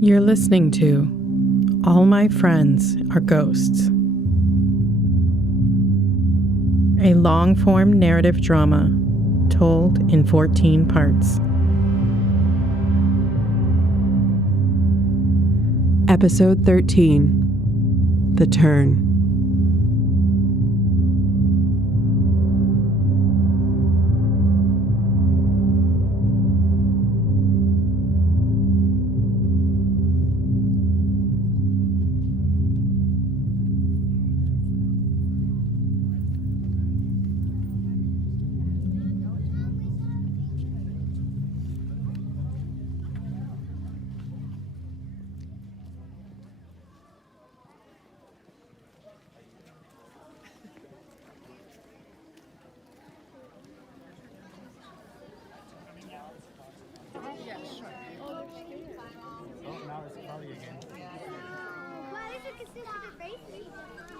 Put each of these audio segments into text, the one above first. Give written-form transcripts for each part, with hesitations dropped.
You're listening to All My Friends Are Ghosts, a long-form narrative drama told in 14 parts. Episode 13, The Turn.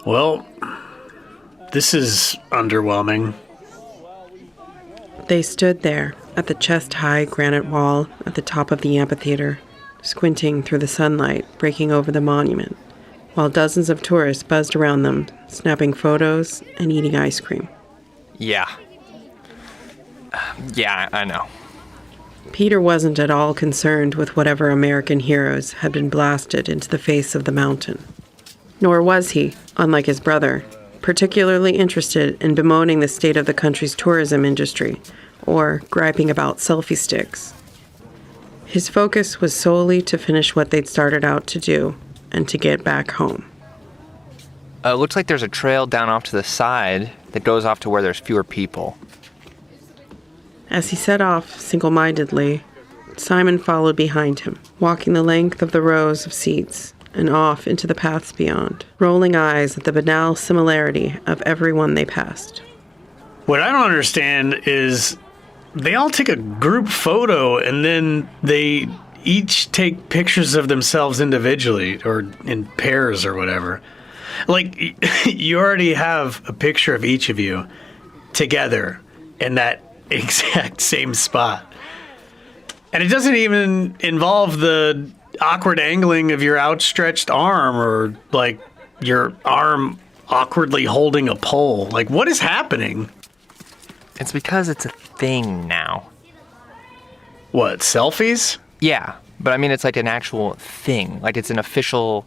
Well, this is underwhelming. They stood there at the chest-high granite wall at the top of the amphitheater, squinting through the sunlight breaking over the monument, while dozens of tourists buzzed around them, snapping photos and eating ice cream. Yeah, I know. Peter wasn't at all concerned with whatever American heroes had been blasted into the face of the mountain. Nor was he, unlike his brother, particularly interested in bemoaning the state of the country's tourism industry or griping about selfie sticks. His focus was solely to finish what they'd started out to do and to get back home. It looks like there's a trail down off to the side that goes off to where there's fewer people. As he set off single-mindedly, Simon followed behind him, walking the length of the rows of seats and off into the paths beyond, rolling eyes at the banal similarity of everyone they passed. What I don't understand is they all take a group photo and then they each take pictures of themselves individually or in pairs or whatever. Like, you already have a picture of each of you together in that exact same spot. And it doesn't even involve the awkward angling of your outstretched arm or, like, your arm awkwardly holding a pole. Like, what is happening? It's because it's a thing now. What, selfies? Yeah, but I mean, it's like an actual thing. Like, it's an official,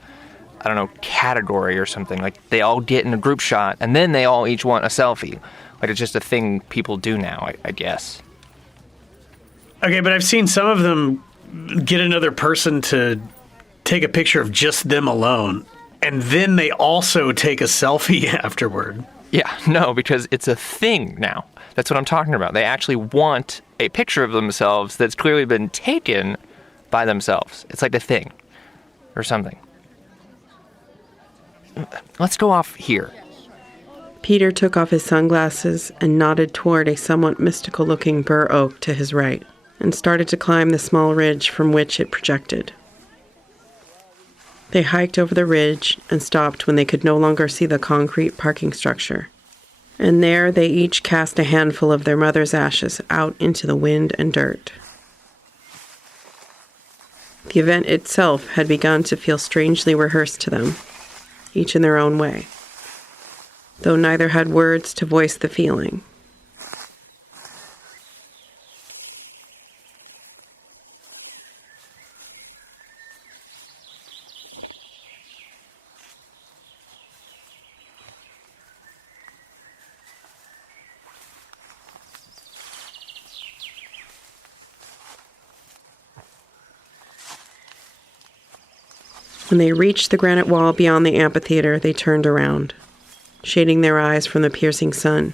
I don't know, category or something. Like, they all get in a group shot, and then they all each want a selfie. Like, it's just a thing people do now, I guess. Okay, but I've seen some of them get another person to take a picture of just them alone, and then they also take a selfie afterward. Yeah, no, because it's a thing now. That's what I'm talking about. They actually want a picture of themselves that's clearly been taken by themselves. It's like a thing or something. Let's go off here. Peter took off his sunglasses and nodded toward a somewhat mystical-looking bur oak to his right, and started to climb the small ridge from which it projected. They hiked over the ridge and stopped when they could no longer see the concrete parking structure. And there they each cast a handful of their mother's ashes out into the wind and dirt. The event itself had begun to feel strangely rehearsed to them, each in their own way, though neither had words to voice the feeling. When they reached the granite wall beyond the amphitheater, they turned around, shading their eyes from the piercing sun,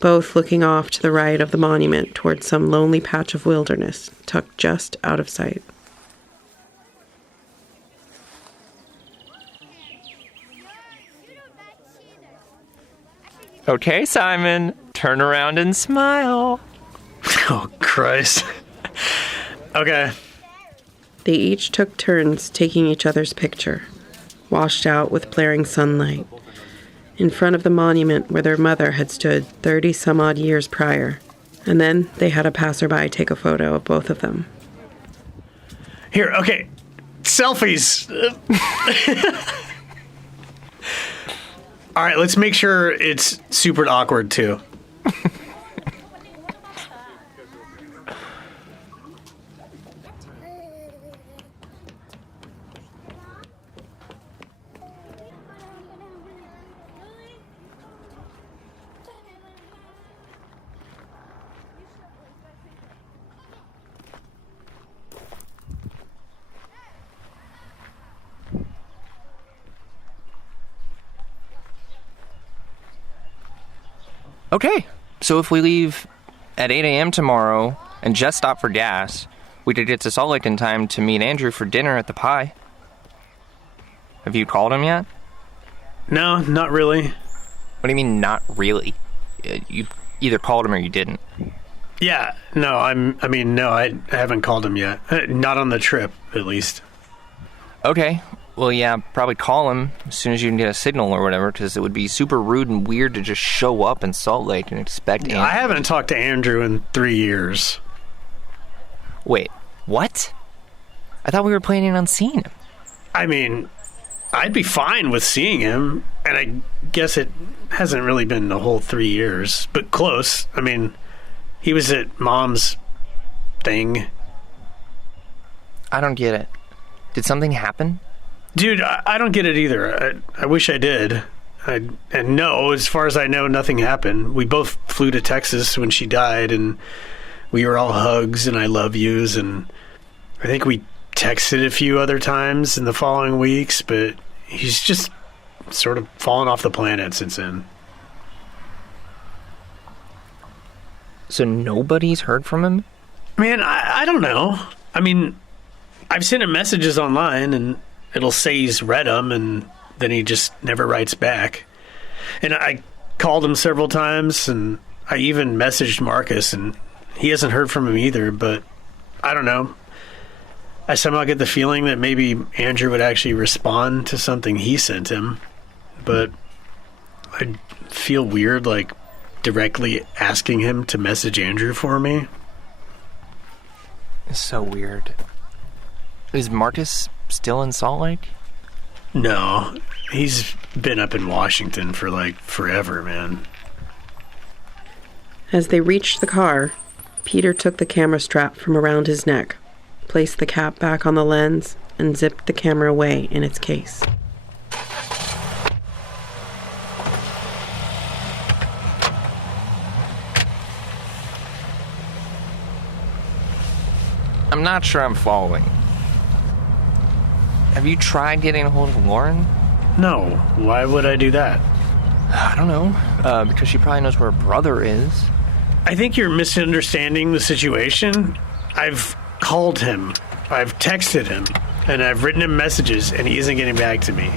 both looking off to the right of the monument toward some lonely patch of wilderness tucked just out of sight. Okay, Simon, turn around and smile. Oh, Christ. Okay. They each took turns taking each other's picture, washed out with blaring sunlight, in front of the monument where their mother had stood 30-some-odd years prior, and then they had a passerby take a photo of both of them. Here, okay. selfies. All right, let's make sure it's super awkward, too. Okay, so if we leave at 8 a.m. tomorrow and just stop for gas, we could get to Salt Lake in time to meet Andrew for dinner at the Pie. Have you called him yet? No, not really. What do you mean, not really? You either called him or you didn't. Yeah, no, I haven't called him yet. Not on the trip, at least. Okay, well, yeah, probably call him as soon as you can get a signal or whatever, because it would be super rude and weird to just show up in Salt Lake and expect Andrew. I haven't talked to Andrew in 3 years. Wait, what? I thought we were planning on seeing him. I mean, I'd be fine with seeing him, and I guess it hasn't really been a whole 3 years, but close. I mean, he was at Mom's thing. I don't get it. Did something happen? Dude, I don't get it either. I wish I did. And no, as far as I know, nothing happened. We both flew to Texas when she died, and we were all hugs and I love yous, and I think we texted a few other times in the following weeks, but he's just sort of fallen off the planet since then. So nobody's heard from him? Man, I don't know. I mean, I've sent him messages online, and it'll say he's read them, and then he just never writes back. And I called him several times, and I even messaged Marcus, and he hasn't heard from him either, but I don't know. I somehow get the feeling that maybe Andrew would actually respond to something he sent him, but I feel weird, like, directly asking him to message Andrew for me. It's so weird. Is Marcus still in Salt Lake? No, he's been up in Washington for, like, forever, man. As they reached the car, Peter took the camera strap from around his neck, placed the cap back on the lens, and zipped the camera away in its case. I'm not sure I'm following. Have you tried getting a hold of Lauren? No, why would I do that? I don't know. Because she probably knows where her brother is. I think you're misunderstanding the situation. I've called him, I've texted him, and I've written him messages, and he isn't getting back to me.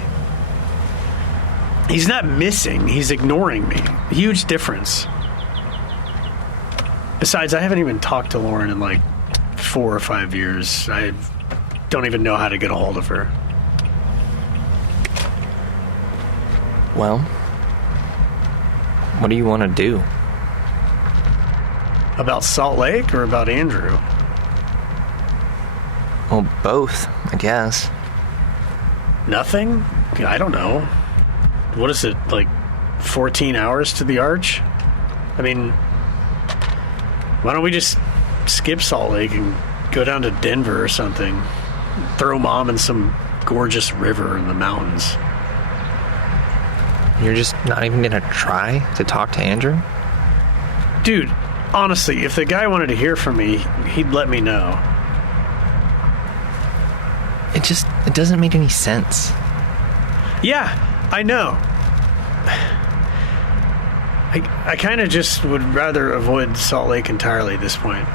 He's not missing, he's ignoring me. Huge difference. Besides, I haven't even talked to Lauren in like 4 or 5 years. I don't even know how to get a hold of her. Well, what do you want to do? About Salt Lake or about Andrew? Well, both, I guess. Nothing? I don't know. What is it, like 14 hours to the Arch? I mean, why don't we just skip Salt Lake and go down to Denver or something? Throw Mom in some gorgeous river in the mountains. You're just not even gonna try to talk to Andrew? Dude, honestly, if the guy wanted to hear from me, he'd let me know. It doesn't make any sense. Yeah, I know. I kind of just would rather avoid Salt Lake entirely at this point.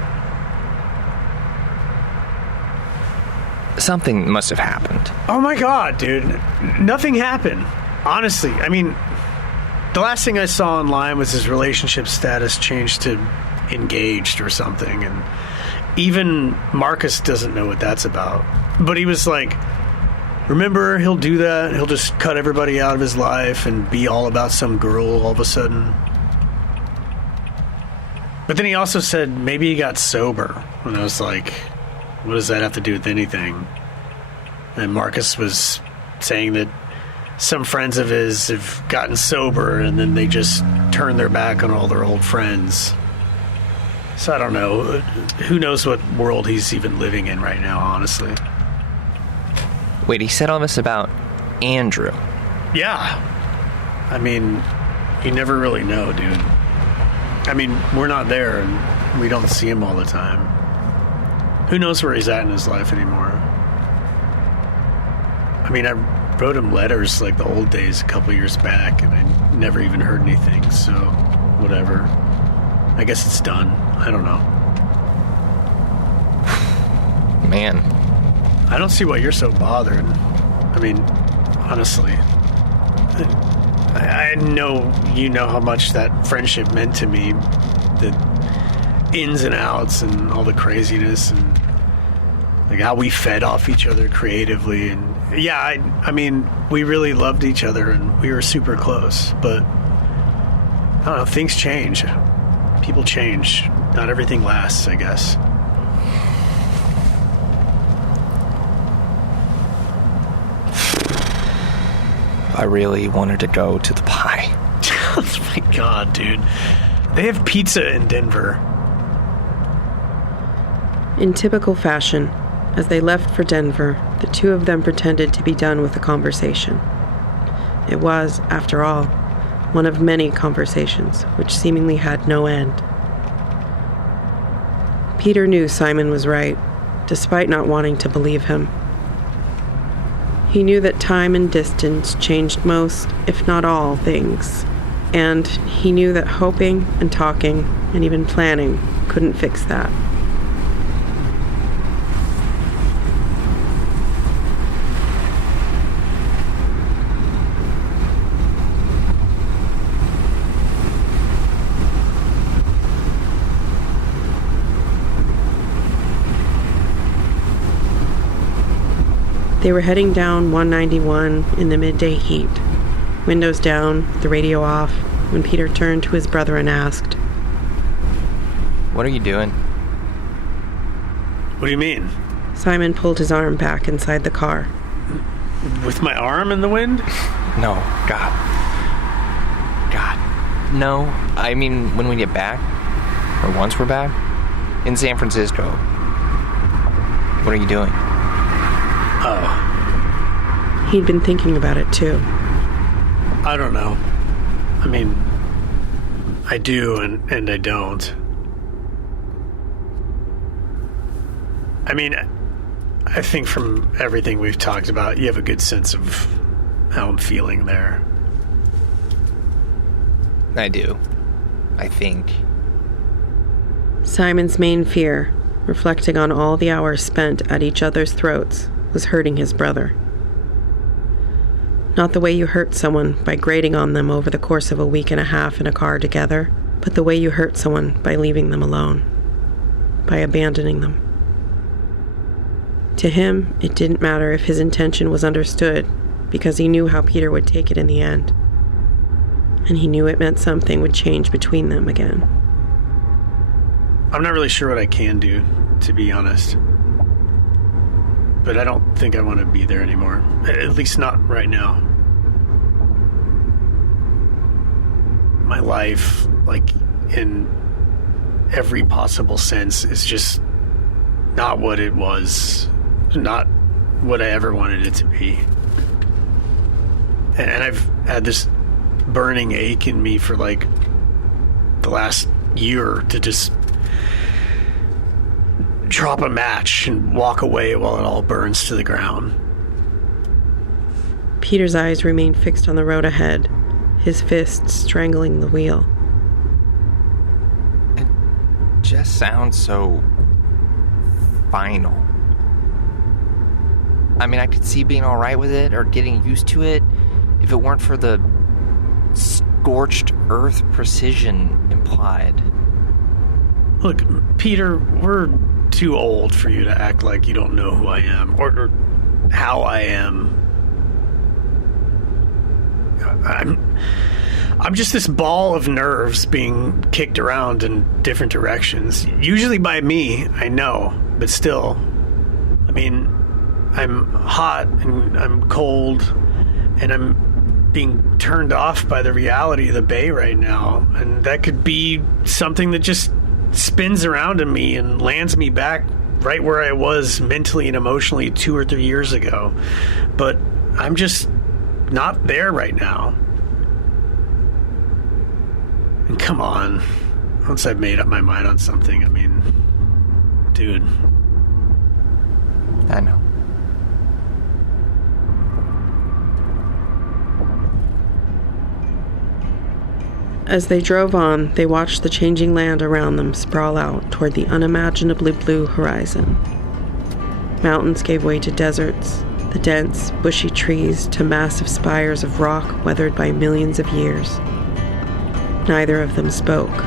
Something must have happened. Oh my god, dude. Nothing happened. Honestly, I mean, the last thing I saw online was his relationship status changed to engaged or something, and even Marcus doesn't know what that's about. But he was like, remember, he'll do that, he'll just cut everybody out of his life and be all about some girl all of a sudden. But then he also said maybe he got sober, and I was like, what does that have to do with anything? And Marcus was saying that some friends of his have gotten sober and then they just turn their back on all their old friends. So I don't know. Who knows what world he's even living in right now, honestly. Wait, he said all this about Andrew. Yeah. I mean, you never really know, dude. I mean, we're not there and we don't see him all the time. Who knows where he's at in his life anymore? I mean, I wrote him letters like the old days a couple years back, and I never even heard anything, so whatever. I guess it's done. I don't know. Man. I don't see why you're so bothered. I mean, honestly. I know you know how much that friendship meant to me. The ins and outs and all the craziness and like how we fed off each other creatively. And yeah, I mean, we really loved each other and we were super close. But I don't know, things change. People change. Not everything lasts, I guess. I really wanted to go to the pie. Oh my God, dude. They have pizza in Denver. In typical fashion, as they left for Denver, the two of them pretended to be done with the conversation. It was, after all, one of many conversations which seemingly had no end. Peter knew Simon was right, despite not wanting to believe him. He knew that time and distance changed most, if not all, things. And he knew that hoping and talking and even planning couldn't fix that. They were heading down 191 in the midday heat, windows down, the radio off, when Peter turned to his brother and asked, What are you doing? What do you mean? Simon pulled his arm back inside the car. With my arm in the wind? No, God. No, I mean when we get back, or once we're back, in San Francisco. What are you doing? Oh. He'd been thinking about it too. I don't know. I mean, I do and I don't. I mean, I think from everything we've talked about, you have a good sense of how I'm feeling there. I do. I think. Simon's main fear, reflecting on all the hours spent at each other's throats, was hurting his brother. Not the way you hurt someone by grating on them over the course of a week and a half in a car together, but the way you hurt someone by leaving them alone, by abandoning them. To him, it didn't matter if his intention was understood, because he knew how Peter would take it in the end. And he knew it meant something would change between them again. I'm not really sure what I can do, to be honest. But I don't think I want to be there anymore. At least not right now. My life, like, in every possible sense, is just not what it was. Not what I ever wanted it to be. And I've had this burning ache in me for, like, the last year to just drop a match and walk away while it all burns to the ground. Peter's eyes remained fixed on the road ahead, his fists strangling the wheel. It just sounds so final. I mean, I could see being all right with it or getting used to it if it weren't for the scorched earth precision implied. Look, Peter, we're too old for you to act like you don't know who I am or how I am. I'm just this ball of nerves being kicked around in different directions. Usually by me, I know, but still. I mean, I'm hot and I'm cold and I'm being turned off by the reality of the bay right now. And that could be something that just spins around in me and lands me back right where I was mentally and emotionally 2 or 3 years ago. But I'm just not there right now. And come on, once I've made up my mind on something, I mean, dude. I know. As they drove on, they watched the changing land around them sprawl out toward the unimaginably blue horizon. Mountains gave way to deserts, the dense, bushy trees to massive spires of rock weathered by millions of years. Neither of them spoke.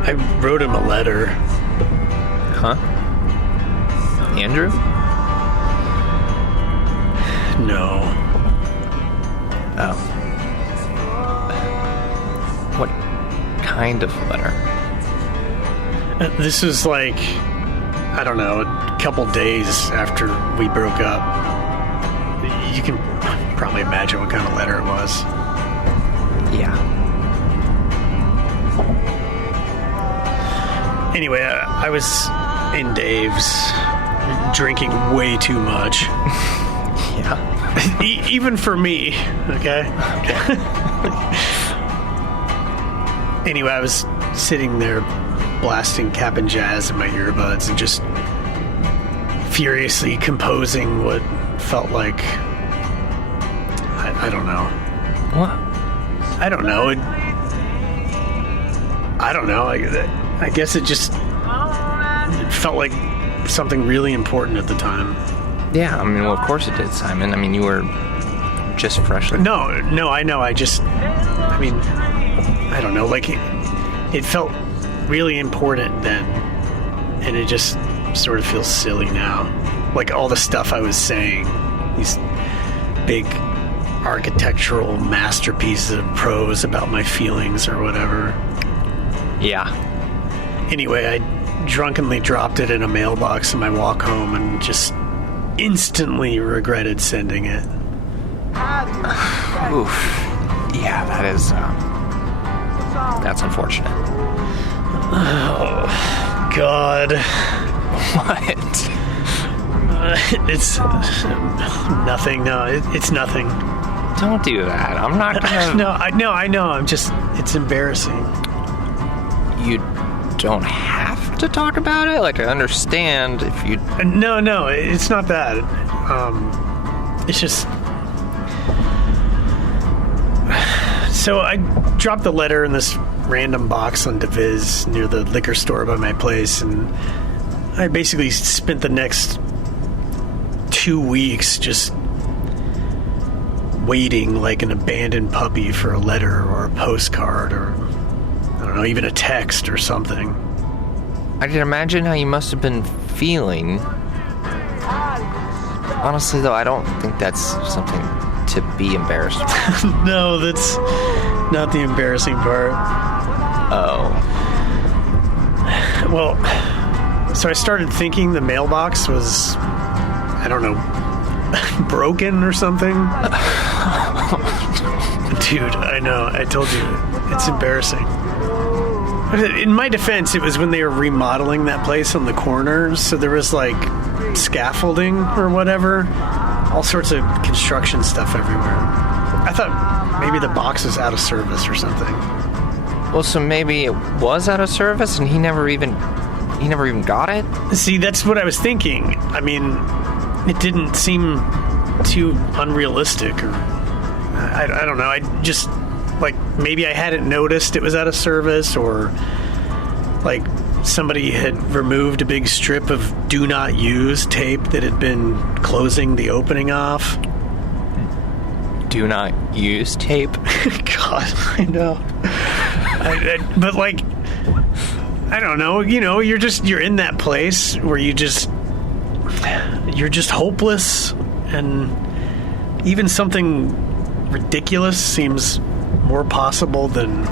I wrote him a letter. Huh? Andrew? No. Oh. What kind of letter? This was like, I don't know, a couple days after we broke up. You can probably imagine what kind of letter it was. Yeah. Anyway, I was in Dave's, drinking way too much. Yeah. Even for me, okay? Anyway, I was sitting there blasting Cap'n Jazz in my earbuds and just furiously composing what felt like... I don't know. What? I don't know. I don't know. I guess it just felt like something really important at the time. Yeah, I mean, well, of course it did, Simon. I mean, you were just freshly... No, I know. I don't know. Like, it felt really important then, and it just sort of feels silly now. Like, all the stuff I was saying, these big architectural masterpieces of prose about my feelings or whatever. Yeah. Anyway, I drunkenly dropped it in a mailbox on my walk home and just instantly regretted sending it. Oof. Yeah, that is... that's unfortunate. Oh, God. What? It's nothing. No, it's nothing. Don't do that. I'm not gonna... No, I know. I'm just... It's embarrassing. You don't have to talk about it? Like, I understand if you... No, it's not that. It's just... So I dropped the letter in this random box on Deviz near the liquor store by my place, and I basically spent the next 2 weeks just waiting like an abandoned puppy for a letter or a postcard or, I don't know, even a text or something. I can imagine how you must have been feeling. Honestly, though, I don't think that's something to be embarrassed about. No, that's not the embarrassing part. Oh. Well, so I started thinking the mailbox was, I don't know, broken or something. Dude, I know, I told you, it's embarrassing. In my defense, it was when they were remodeling that place on the corner, so there was like scaffolding or whatever, all sorts of construction stuff everywhere. I thought maybe the box is out of service or something. Well, so maybe it was out of service and he never even got it? See, that's what I was thinking. I mean, it didn't seem too unrealistic, or I don't know. I just, like, maybe I hadn't noticed it was out of service, or like somebody had removed a big strip of do not use tape that had been closing the opening off. Do not use tape? God, I know. But like, I don't know, you're in that place where you're just hopeless, and even something ridiculous seems more possible than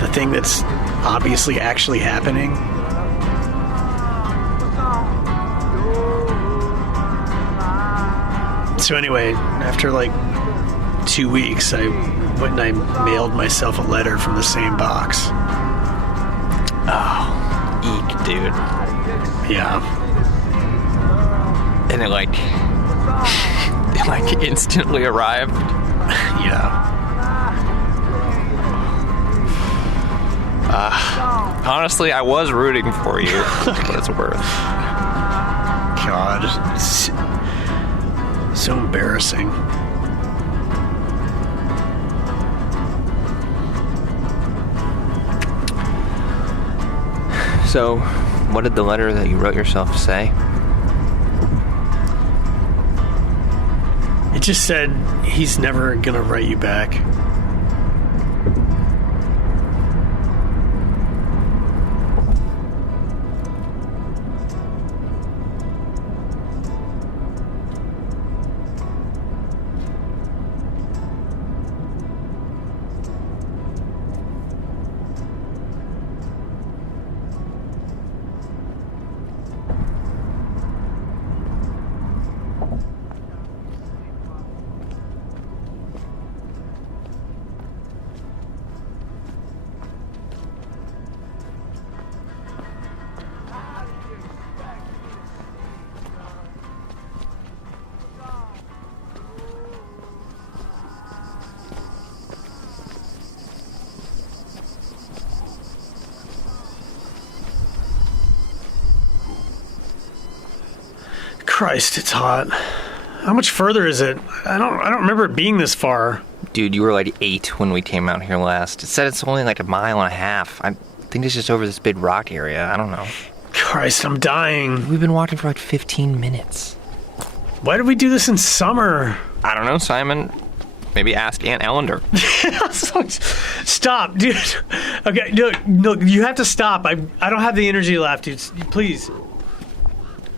the thing that's obviously actually happening. So anyway, after like 2 weeks, I went and I mailed myself a letter from the same box. Oh, eek, dude. Yeah. And it instantly arrived. Yeah. Honestly, I was rooting for you, for what it's worth. God, it's so embarrassing. So, what did the letter that you wrote yourself say? It just said he's never gonna write you back. Christ, it's hot. How much further is it? I don't remember it being this far. Dude, you were like 8 when we came out here last. It said it's only like 1.5 miles. I think it's just over this big rock area. I don't know. Christ, I'm dying. We've been walking for like 15 minutes. Why did we do this in summer? I don't know, Simon. Maybe ask Aunt Ellender. Stop, dude. Okay, no, you have to stop. I don't have the energy left, dude. Please.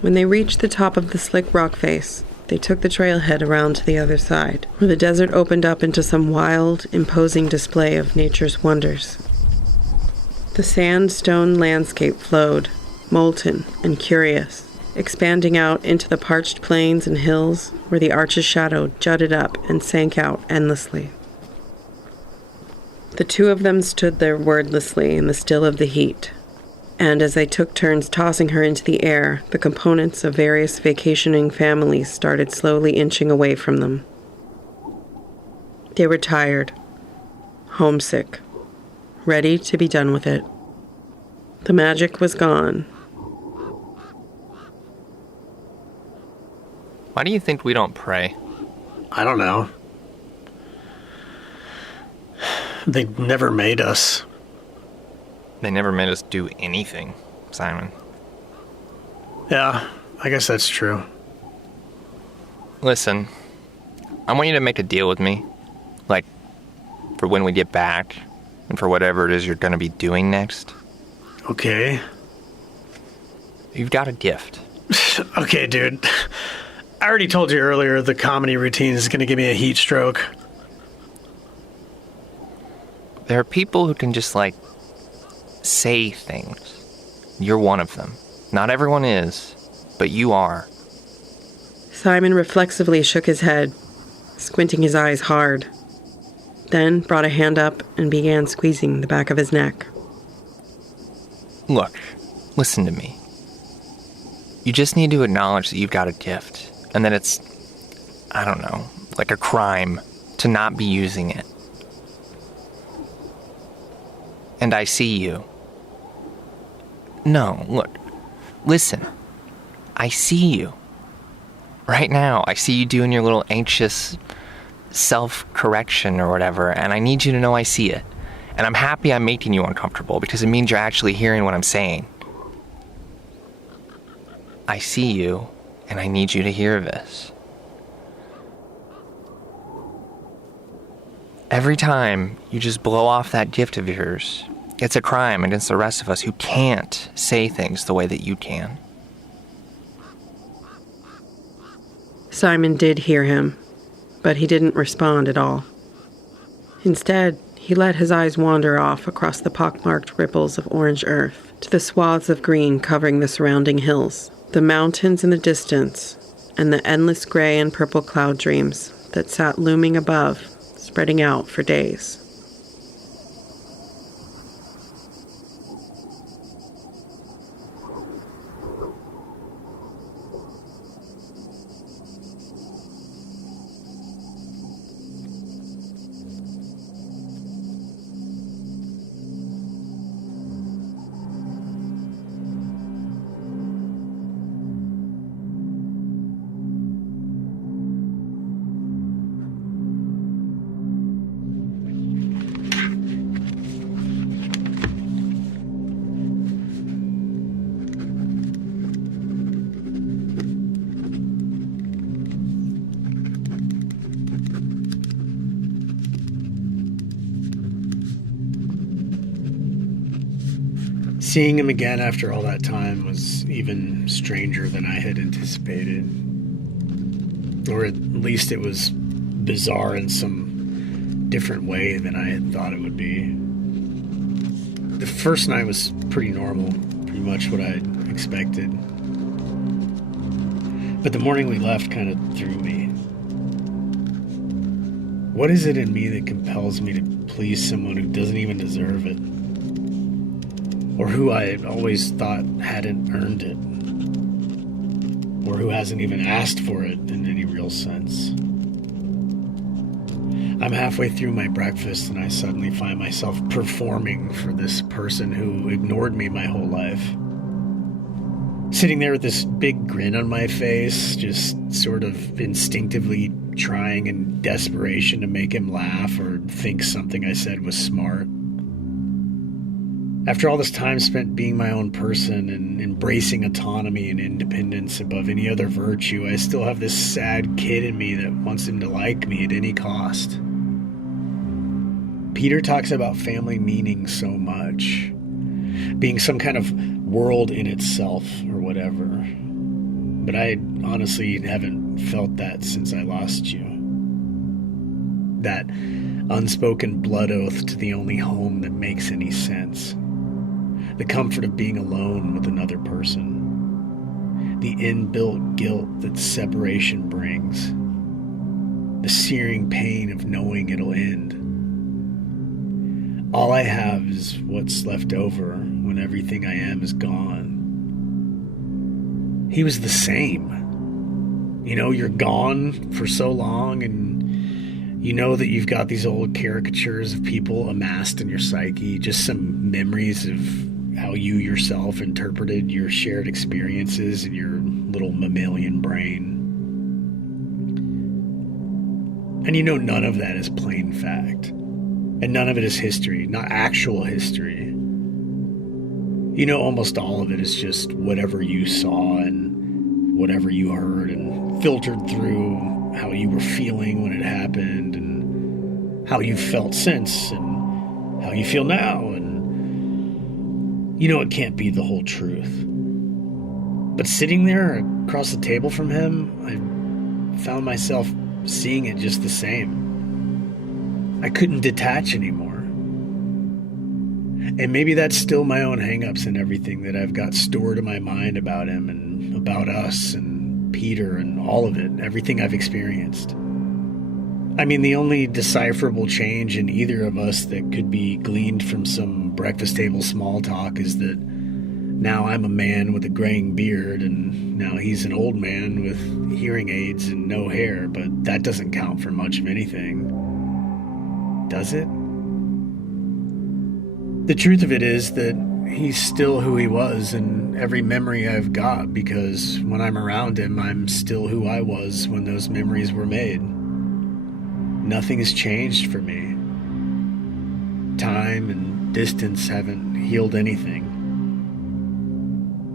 When they reached the top of the slick rock face, they took the trailhead around to the other side, where the desert opened up into some wild, imposing display of nature's wonders. The sandstone landscape flowed, molten and curious, expanding out into the parched plains and hills where the arch's shadow jutted up and sank out endlessly. The two of them stood there wordlessly in the still of the heat, and as they took turns tossing her into the air, the components of various vacationing families started slowly inching away from them. They were tired, homesick, ready to be done with it. The magic was gone. Why do you think we don't pray? I don't know. They never made us. They never made us do anything, Simon. Yeah, I guess that's true. Listen, I want you to make a deal with me. Like, for when we get back, and for whatever it is you're going to be doing next. Okay. You've got a gift. Okay, dude. I already told you earlier the comedy routine is going to give me a heat stroke. There are people who can just, like, say things. You're one of them. Not everyone is, but you are. Simon reflexively shook his head, squinting his eyes hard, then brought a hand up and began squeezing the back of his neck. Look, listen to me. You just need to acknowledge that you've got a gift, and that it's, I don't know, like a crime to not be using it. And I see you. No, look, listen. I see you. Right now, I see you doing your little anxious self-correction or whatever, and I need you to know I see it. And I'm happy I'm making you uncomfortable because it means you're actually hearing what I'm saying. I see you, and I need you to hear this. Every time you just blow off that gift of yours, it's a crime against the rest of us who can't say things the way that you can. Simon did hear him, but he didn't respond at all. Instead, he let his eyes wander off across the pockmarked ripples of orange earth to the swaths of green covering the surrounding hills, the mountains in the distance, and the endless gray and purple cloud dreams that sat looming above, spreading out for days. Seeing him again after all that time was even stranger than I had anticipated. Or at least it was bizarre in some different way than I had thought it would be. The first night was pretty normal, pretty much what I expected. But the morning we left kind of threw me. What is it in me that compels me to please someone who doesn't even deserve it? Or who I always thought hadn't earned it? Or who hasn't even asked for it in any real sense? I'm halfway through my breakfast and I suddenly find myself performing for this person who ignored me my whole life. Sitting there with this big grin on my face, just sort of instinctively trying in desperation to make him laugh or think something I said was smart. After all this time spent being my own person and embracing autonomy and independence above any other virtue, I still have this sad kid in me that wants him to like me at any cost. Peter talks about family meaning so much, being some kind of world in itself or whatever. But I honestly haven't felt that since I lost you. That unspoken blood oath to the only home that makes any sense. The comfort of being alone with another person. The inbuilt guilt that separation brings. The searing pain of knowing it'll end. All I have is what's left over when everything I am is gone. He was the same. You know, you're gone for so long and you know that you've got these old caricatures of people amassed in your psyche, just some memories of how you yourself interpreted your shared experiences in your little mammalian brain. And you know none of that is plain fact. And none of it is history, not actual history. You know almost all of it is just whatever you saw and whatever you heard and filtered through how you were feeling when it happened and how you've felt since and how you feel now. And you know it can't be the whole truth. But sitting there across the table from him, I found myself seeing it just the same. I couldn't detach anymore. And maybe that's still my own hang-ups and everything that I've got stored in my mind about him and about us and Peter and all of it, everything I've experienced. I mean, the only decipherable change in either of us that could be gleaned from some breakfast table small talk is that now I'm a man with a graying beard and now he's an old man with hearing aids and no hair, but that doesn't count for much of anything. does it? The truth of it is that he's still who he was in every memory I've got, because when I'm around him, I'm still who I was when those memories were made. Nothing has changed for me. Time and distance haven't healed anything.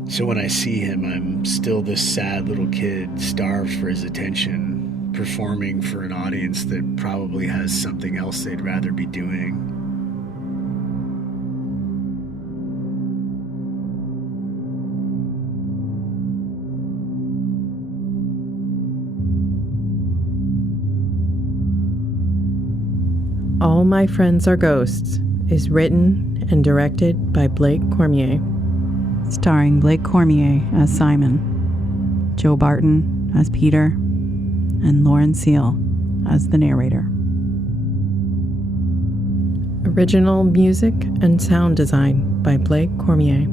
So when I see him, I'm still this sad little kid, starved for his attention, performing for an audience that probably has something else they'd rather be doing. All My Friends Are Ghosts is written and directed by Blake Cormier. Starring Blake Cormier as Simon, Joe Barton as Peter, and Lauren Seal as the narrator. Original music and sound design by Blake Cormier.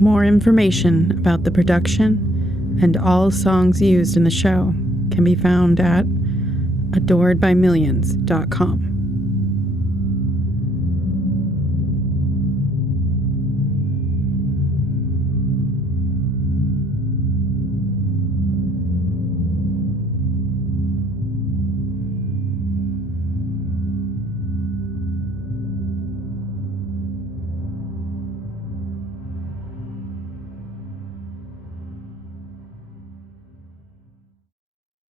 More information about the production and all songs used in the show can be found at adoredbymillions.com.